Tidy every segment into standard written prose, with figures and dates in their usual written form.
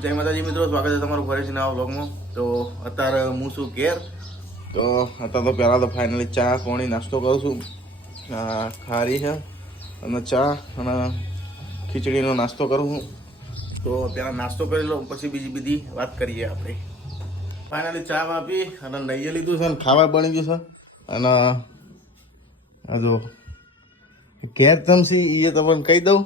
જય માતાજી મિત્રો, સ્વાગત છે તમારું ફરીથી નવા વ્લોગમાં. તો અત્યારે હું છું ઘેર. તો અત્યારે તો પહેલાં તો ફાઇનલી ચા પાણી નાસ્તો કરું છું. ખારી છે અને ચા અને ખીચડીનો નાસ્તો કરું છું. તો પહેલાં નાસ્તો કરી લો, પછી બીજી બધી વાત કરીએ આપણે. ફાઇનલી ચા આપી અને નહીં લીધું છે અને ખાવા બની ગયું છે. અને આ જો ઘેર તમસી એ તમને કહી દઉં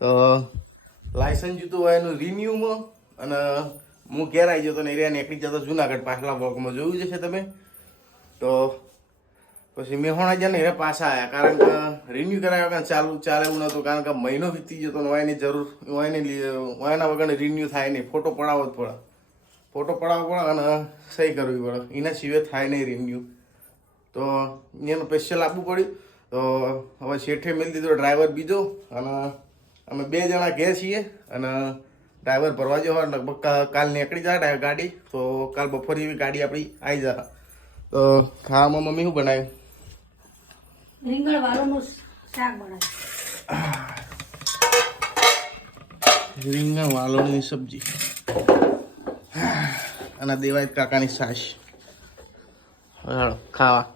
તો લાયસન્સ જીતું હોય એનું રિન્યુમાં. અને હું ઘેર આવી જતો ને એરિયા નીકળી જતો જુનાગઢ. પાછલા બ્લોગમાં જોયું જશે તમે. તો પછી મેં હોણા ગયા ને એને પાછા આવ્યા, કારણ કે રિન્યુ કરાવ્યા કારણ ચાલે એવું નહોતું, કારણ કે મહિનો વીતી જતો ને એની જરૂર એના વગર રિન્યુ થાય નહીં. ફોટો પડાવવો જ પડે, ફોટો પડાવવો પડે અને સહી કરવી પડે, એના સિવાય થાય નહીં રિન્યુ. તો એનું સ્પેશિયલ આપવું પડ્યું. તો હવે શેઠે મેળ દીધો ડ્રાઈવર બીજો, અને અમે 2 જણા ઘેર છીએ. અને ડ્રાઈવર ભરવા જવા લગભગ કાલ નીકળી જાય ગાડી. તો કાલ બપોરે એવી ગાડી આપણી આવી જાય. તો ખાવામાં મમ્મી શું બનાવ્યું? રીંગણ વાળું શાક બનાવ્યું. રીંગણ વાલોળની સબ્જી અને દેવાય કાકાની છાશ. હાલો ખાવા.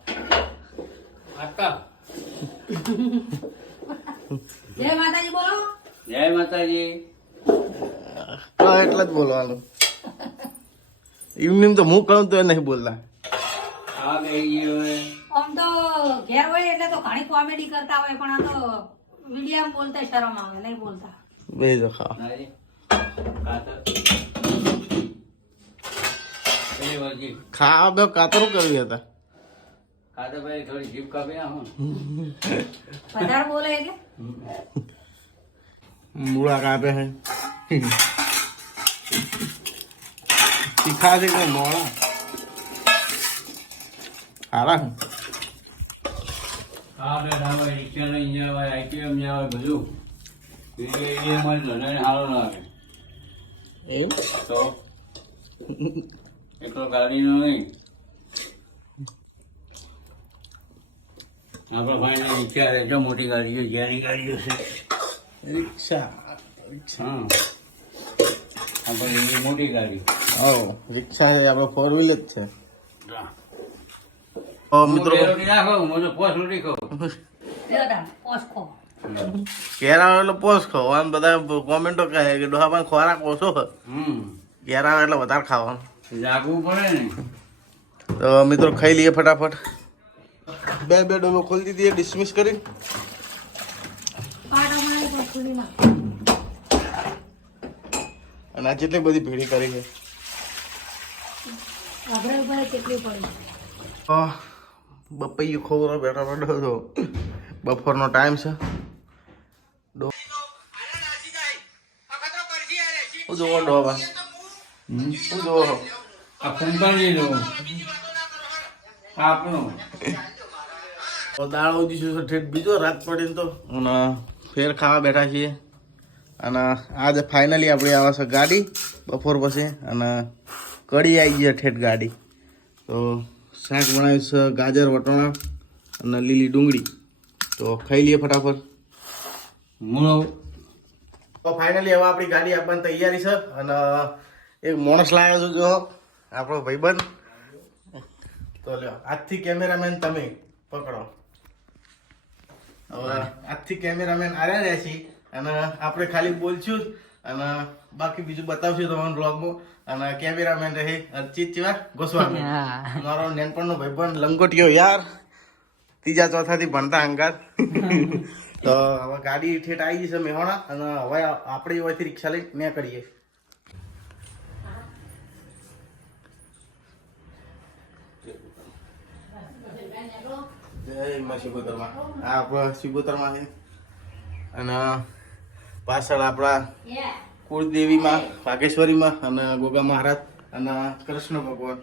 જય માતાજી બોલો. જય માતાજી. એટલે જ બોલવાનું. એમની તો હું કહું તો એ નહીં બોલતા. આ ગઈ હવે આમ તો ઘેર હોય એટલે તો ઘણી કોમેડી કરતા હોય, પણ આ તો વિડીયો બોલતા શરમ આવે, નહીં બોલતા. બે જો ખાવા. નારી કાતર પેલી વળગી ખાવા બે કાતરું કરવી હતા. કાતર ભાઈ થોડી જીભ કાપી નાખો. વધારે બોલે એટલે મૂળા કાપે છે. તીખા છે કે મોળા? સારા છે. આ બે ધાવા રિક્ષા લઈને આવે, આઈટીએમ ને આવે બધું. એ મારી ધંધાને સારો ના આવે. એમ તો એટલો ગાડીનો નહીં. આપણે ભાઈ રિક્ષા રહેજો, મોટી ગાડીઓ જ્યાંની ગાડીઓ છે. રિક્ષા. હા આપણે એની મોટી ગાડી. ઓ રિક્ષા છે, આપણે 4 વ્હીલ જ છે. મિત્રો રોટી નાખો, મને 5 રોટી ખાવ. લેતા ઓછો ઘેર આવે એટલે પોસ ખાઓ. આમ બધા કોમેન્ટો કહે કે ડોહામાં ખોરાક ઓછો હોય. ઘેર આવે એટલે વધારે ખાવાનું. જાગવું પડે ને. તો મિત્રો ખાઈ લઈએ ફટાફટ. બે ડોલો ખોલી દીધી, ડિસમિસ કરી. પાટ અમારી પછડીમાં અને આ જેટલી બધી ભીડી કરી છે. આપણે ઉપર કેટલી પડી. બપૈયું ખોરો બેઠા બેઠો તો બપોરનો ટાઈમ છે. શું જોવો ડોહા? શું જોવો? આ કંપની નો આપણો દાળ ઉધી છે ઠેઠ બીજો રાત પડીને તો અને ફેર ખાવા બેઠા છીએ. અને આજે ફાઇનલી આપણી આવે છે ગાડી બપોર પછી. અને કઢી આવી ગઈ ઠેઠ ગાડી. તો શાક બનાવ્યું છે ગાજર વટાણા અને લીલી ડુંગળી. તો ખાઈ લઈએ ફટાફટ. મૂળો તો ફાઇનલી હવે આપણી ગાડી આપવાની તૈયારી છે. અને એક માણસ લાવ્યો છું, જો આપણો ભાઈબંધ. તો લ્યો આજથી કેમેરામેન તમે પકડો. હવે આજથી કેમેરામેન આવ્યા રહ્યા છીએ અને આપણે ખાલી બોલશું જ અને બાકી બીજું બતાવશું તમારા બ્લોગમાં. અને કેમેરામેન રહે અર્ચિત ચિવા ગોસ્વામી, મારો નાનપણનો ભાઈબંધ લંગોટિયો યાર, 3જા 4થાથી ભણતા અંગાત. તો હવે ગાડી ઠેઠ આવી જશે મેહોણા. અને હવે આપણે એવાથી રિક્ષા લઈને નીકળીએ. જય માં શિગોતરમાં. આ આપણા શિગોતરમાં છે. અને પાછળ આપણા કુળદેવીમાં ભાગેશ્વરીમાં અને ગોગા મહારાજ અને કૃષ્ણ ભગવાન.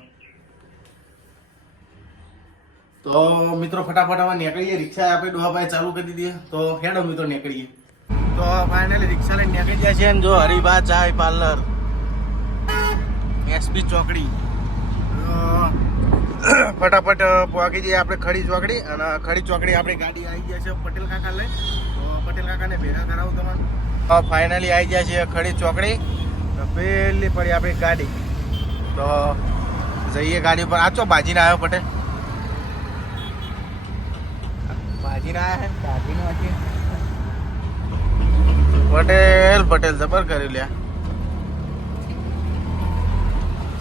તો મિત્રો ફટાફટ હવે નીકળીએ. રિક્ષા આપણે ડોહાભાઈ ચાલુ કરી દીધી. તો હેડો મિત્રો નીકળીએ. તો ફાઇનલી રિક્ષા લઈને નીકળી જાય છે. ને જો હરિભા ચાય પાર્લર, એસપી ચોકડી. ફટાફટ પહોંચી જઈએ આપણે ખડી ચોકડી. અને ખડી ચોકડી આપણી ગાડી આવી ગયા છે પટેલ કાકા લઈ. તો પટેલ કાકાને ભેગા કરાવું તમારે. ફાઇનલી આવી ગયા છે ખડી ચોકડી. પેલી પડી આપણી ગાડી. તો જઈએ ગાડી પર. આ ચો ભાજીને આવ્યો પટેલ? ભાજીને આવ્યા હે? ભાજીને વાંચીએ પટેલ. પટેલ જબર કર્યું લ્યા.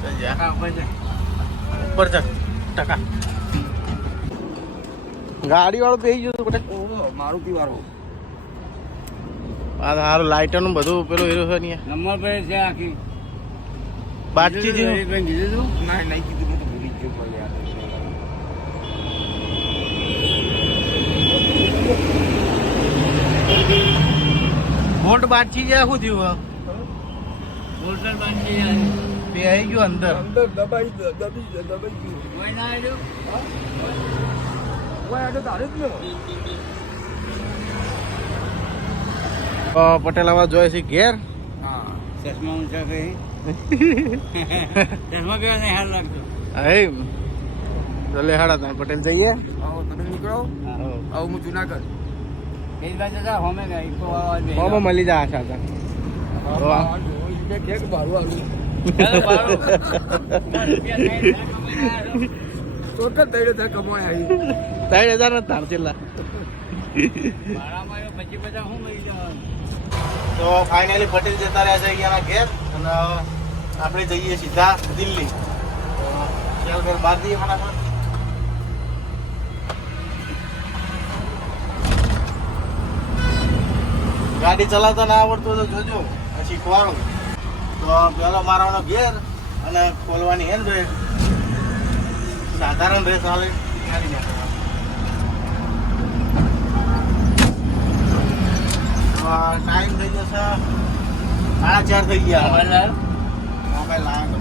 ચલ જા ઉપર ચલ ટકા. ગાડી વાળો બેસી ગયો પટેલ. મારું પીવાનું આ સારું લાઇટરનું બધું પેલું હીરો છે ને નંબર પ્લેટ છે આખી. બાતચીત કીધું તું? ના નહીં કીધું. મેં તો ભૂલી જ ગયો પણ યાર. બોલ્ટ બાતચીત છે શું થયું? બોલતા બાંધી જાય. બે આવી ગયું અંદર. દબાઈ ગયું. કોઈ ના આવ્યું? પટેલ આવા જોઈએ છે ઘેર. હા ચશ્મા ઊંચા કરી. ચશ્મા કેવા નહીં હાલ લાગતો. હે ચલે હાડા તા પટેલ જઈએ. આવો તમે નીકળો. આવો હું જુનાગઢ. એ બાજુ જા હોમે ગઈ ઇકો મોમાં મળી જા આશા તા. કેક બારું આલું. ચાલો બારું. ચોક્કસ તૈયાર થાય કમાય આવી. 3000 ને તાર છેલ્લા. મારામાં પછી બધા હું મળી જવાનું. તો ફાઇનલી પટેલ જતા રહ્યા છે અહીંયાના ઘેર અને આપણે જઈએ સીધા દિલ્હી. તો ચાલ ઘર બહાર દઈએ ફટાફટ. ગાડી ચલાવતા ના આવડતું તો જોજો શીખવાડું. તો પેલો મારવાનો ઘેર અને ખોલવાની હેન્ડ બ્રેક. સાધારણ રેસ હાલે ગાડી નાખે. ટાઈમ થઈ જશે 4:30 થઈ ગયા. મોબાઈલ લાવ્યો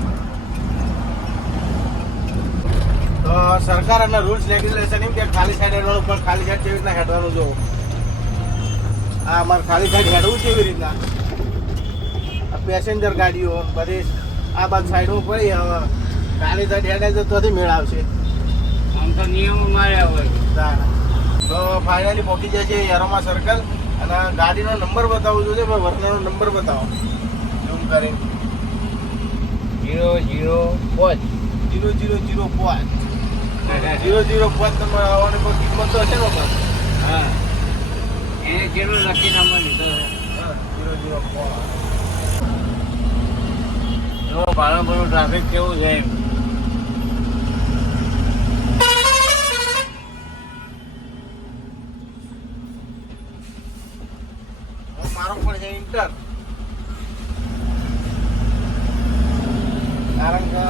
તો સરકાર અને રૂલ્સ રેગ્યુલેશન એમ કે ખાલી સાઈડ હેડવાનું, પણ ખાલી સાઈડ કેવી રીતના હેડવાનું જો. આ અમારે ખાલી સાઈડ હેડવું કેવી રીતના. પેસેન્જર ગાડીઓ બધી આ બાજુ સાઈડમાં પડી. હવે ખાલી સાઈડ હેડે તો ત્યાંથી મેળ આવશે. આમ તો નિયમો માર્યા હોય. તો ફાઇનલી પહોંચી જાય છે યરોમા સર્કલ. અને ગાડીનો નંબર બતાવવો જોઈએ, પણ વર્કરનો નંબર બતાવો ઝૂમ કરીને. 005. 0005. 005 નંબર આવવાની કોઈ કિંમત તો હશે ને પણ. હા એને કેટલું લખી નંબર લીધો છે? 005. જો પાલનપુરનું ટ્રાફિક કેવું છે એમ. મારો પણ છે ઇન્ટર. કારણ કે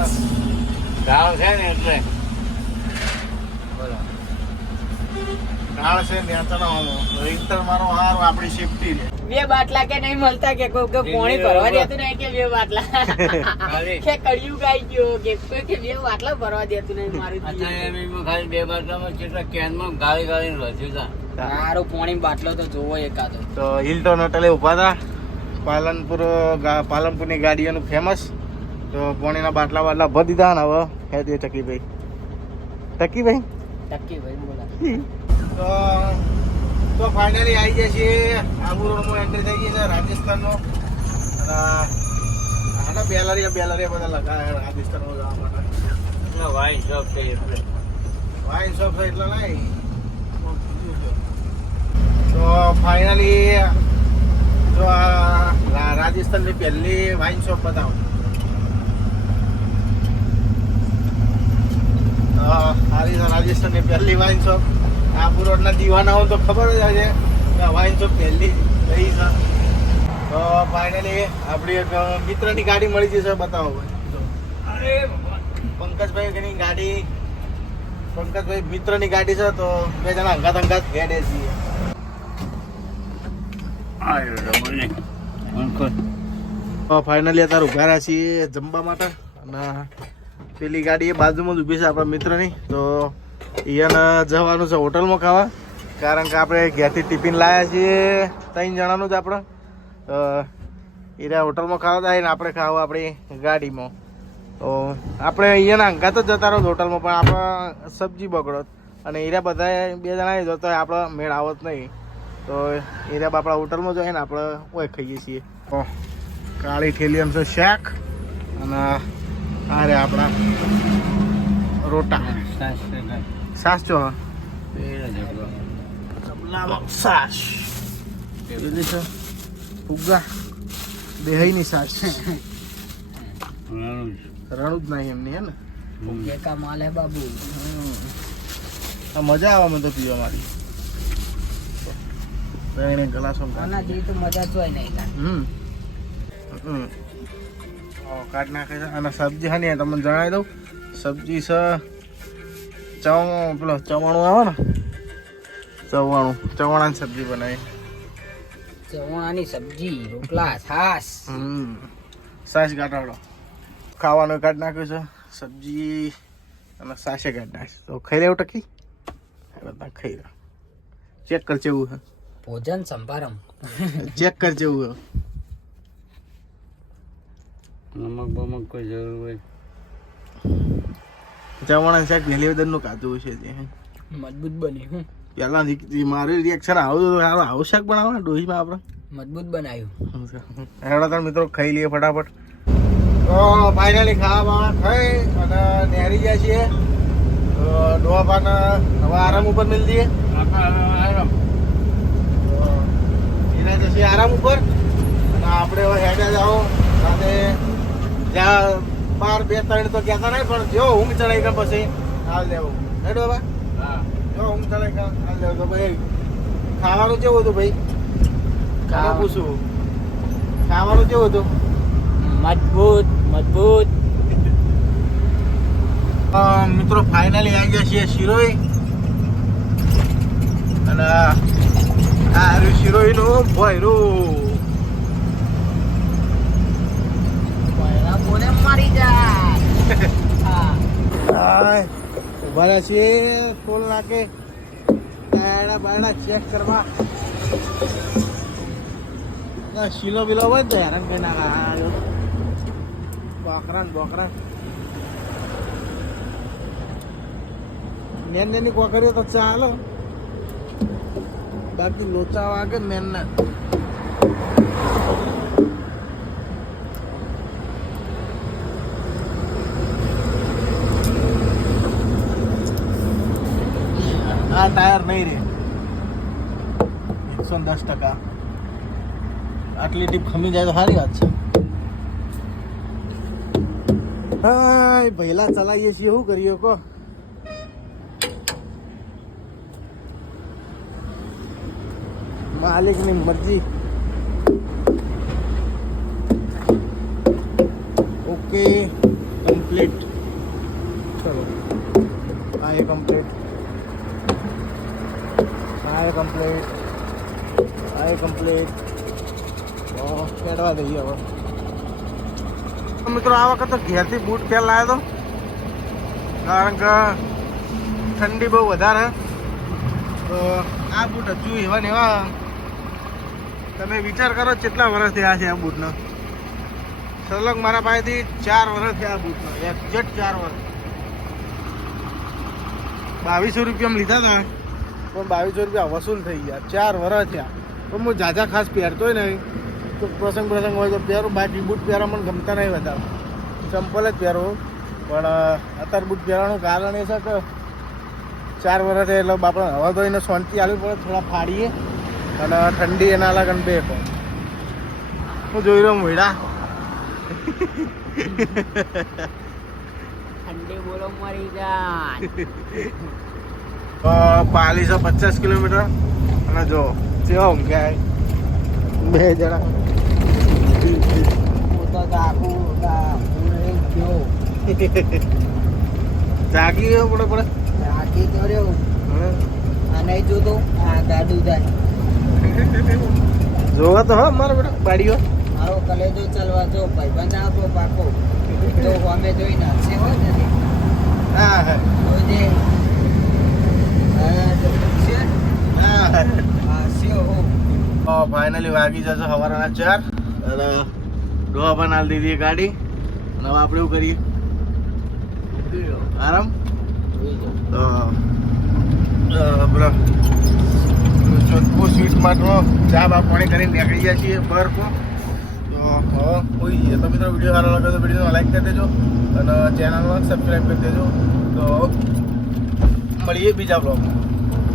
ગાળ છે ને એટલે ઢાળ છે ને ઇન્ટર મારો હારો આપણી સેફટી રહે. બે બાટલા કે નહીં મળતા કે કોઈ કે પાણી ભરવા દેતું નહીં કે બે બાટલા ખાલી કે કડિયું ગાઈ ગયો કે કોઈ કે બે બાટલા ભરવા દેતું નહીં મારું અત્યારે એમાં ખાલી બે બાટલામાં કેટલા કેનમાં ગાળી ગાળીને વધ્યું હતા. મારું પાણી બાટલો તો જોવો એકાદો. તો હિલટોન હોટલે ઉભા હતા. પાલનપુરની ગાડીઓનું ફેમસ. તો પાણીના બાટલા ભરી દીધા ને હવે હે તે ટકીભાઈ. ટકીભાઈ ટકી ભાઈ બોલા તો ફાઇનલી આવી જાય છે આબુ રોડમાં એન્ટ્રી થઈ ગઈ છે રાજસ્થાનનો. અને આના બેલરિયા બધા લગાવ્યા રાજસ્થાનમાં જવા માટે. એટલે વાઇન શોપ છે એટલે વાઇન શોપ છે એટલે નહીં. તો ફાઇનલી જો આ રાજસ્થાનની પહેલી વાઇન શોપ બતાવો. સારી છે રાજસ્થાનની પહેલી વાઇન શોપ. આબુ રોડના દીવાના હોય તો ખબર જ હશે કે વાઇન શોપ પહેલી રહી છે. તો ફાઇનલી આપણી એક મિત્રની ગાડી મળી જશે. બતાવો ભાઈ. પંકજભાઈની ગાડી. પંકજભાઈ મિત્રની ગાડી છે. તો બે જણા અંગાત હેડે છીએ. ફાઇનલી અત્યારે ઉભા રહ્યા છીએ જમવા માટે. અને પેલી ગાડી એ બાજુમાં જ ઊભી છે આપણા મિત્રની. તો એને જવાનું છે હોટલમાં ખાવા. કારણ કે આપણે ઘેરથી ટિફિન લાવ્યા છીએ 3 જણાનું જ આપણે. તો એ હોટલમાં ખાવા થાય ને આપણે ખાવા આપણી ગાડીમાં. તો આપણે અહીંયાના અંગાત જ જતા રહો હોટલમાં, પણ આપણે સબ્જી બગડો અને એરિયા બધા 2 જણા જતો હોય આપણે મેળ આવત નહીં. તો એરિયા આપણા હોટલમાં જોઈએ ને આપણે ઓય ખાઈએ છીએ. કાળી ઠેલી એમ છે શાક અને આ રે આપણા રોટા સાસ છો તબલામાં સાસ લીધી છે ફુગ્ગા દેહાઈની સાસ રણું જ નહીં એમની હે ને ફુગ્ગે કા માલ હે બાબુ. આ મજા આવે મને તો પીવા મારી એને ગ્લાસ આના જેવી તો મજા જ હોય નહીં કાંઈ. કાઢ નાખે છે અને સબ્જી હા ને તમને જણાવી દઉં સબ્જી છે પેલો ચવાણું આવે ને ચવાણાની સબ્જી બનાવી ચવાણાની સબ્જી, રોટલા, છાસ. સાસ કાઢાડો ખાવાનું કાઢી નાખ્યું છે સબ્જી અને સાસે કાઢી નાખી તો ખાઈ રહ્યો ટકી ખાઈ રહ્યો ચેક કર જેવું છે ભોજન સંભારમ. ચેક કર જેવું નમક બમક કોઈ જરૂર હોય ચવાણા શાક પહેલી વખત નું કાધું છે તે મજબૂત બની. હું પેલા મારું રિએક્શન આવું શાક બનાવવા ડોહીમાં આપણે મજબૂત બનાવ્યું. હેડા મિત્રો ખાઈ લઈએ ફટાફટ તો ફાઇનલી ખાવા ખાઈ અને નેહરી ગયા છીએ ડોહા પાન હવે આરામ ઉપર મિલ દઈએ એના જશે આરામ ઉપર અને આપણે હવે હેડ્યા જાઓ અને જ્યાં 12-2-3 તો કહેતા નહીં પણ જો ઊંઘ ચડાઈ ગયા પછી હાલ લેવું હેડો બાબા જો ઊંઘ ચડાઈ ગયા હાલ લેવું તો ભાઈ ખાવાનું કેવું હતું ભાઈ ખાવા પૂછું ખાવાનું કેવું હતું મજબૂત મજબૂત. મિત્રો ફાઇનલી આવી ગયા છીએ શિરોઈ અને આ શિરોઈ નું ભયરું બોલે મારી જાય. ઉભા રહ્યા છીએ ટોલ નાકે ટાયડા બાયડા ચેક કરવા શીલો બીલો હોય તો હેરાન કઈ ના બોકરા બોકરા મેન ની કોકરીઓ તો ચાલો બાકી લોચા વાગે મેન ના આ ટાયર નહીં રે 110%. આટલી ટીપ ખમી જાય તો સારી વાત છે. હાય પહેલા ચલાવીએ છીએ શું કરીએ કો માલિકની મરજી. ઓકે કમ્પ્લીટ ચલો આ એ કમ્પ્લીટ આ એ કમ્પ્લીટ આ એ કમ્પ્લીટ ખેડવા દઈએ હવે મિત્રો. આ વખત તો ઘેરથી બૂટ પહેર લાવ્યો હતો કારણ કે ઠંડી બહુ વધારે તો આ બૂટ હજુ એવા ને એવા તમે વિચાર કરો કેટલા વર્ષ થયા છે આ બૂટનો સલગ મારા પાસેથી 4 વર્ષ થયા આ બૂટનો એક્ઝેક્ટ 4 વર્ષ 2200 રૂપિયામાં લીધા હતા પણ 2200 રૂપિયા વસૂલ થઈ ગયા 4 વર્ષ થયા તો હું જાજા ખાસ પહેરતોય નહીં તો પ્રસંગ હોય તો પહેરું બાકી બૂટ પહેરવા મને ગમતા નહીં વધારે ચંપલ જ પહેરવું પણ અત્યારે બૂટ પહેરવાનું કારણ એ છે કે 4 વર્ષ એટલે આપણે હવા તો એને શાંતિ આપવી પડે થોડા ફાડીએ અને ઠંડી એના અલગ અને બે પણ હું જોઈ રહ્યો મેળા ઠંડી બોલો મારી જાય. પાલી છે 50 કિલોમીટર અને જો કેવો ક્યાંય 2 જણા જાગી ગયો પડે આ નહીં જોતો આ ગાડું જાય જોવા તો હા મારા બેટા બાડીઓ મારો કલેજો ચાલવા જો ભાઈબંધ આપો પાકો તો અમે જોઈ નાખશે હોય ને હા હા જોજે ફાઇનલી વાગી જશે સવારના 4 અને ડોહા પણ હાલ દીધી ગાડી અને હવે આપણે એવું કરીએ આરામ પેલા ચોખ્ખું સ્વીટ માટમાં ચા બા પાણી કરીને નીકળી જાય છીએ બરફો તો હવે હોઈ જઈએ. તો મિત્રો વિડીયો સારો લાગે તો વિડીયોને લાઈક કરી દેજો અને ચેનલમાં સબસ્ક્રાઈબ કરી દેજો. તો મળીએ બીજા બ્લોગમાં.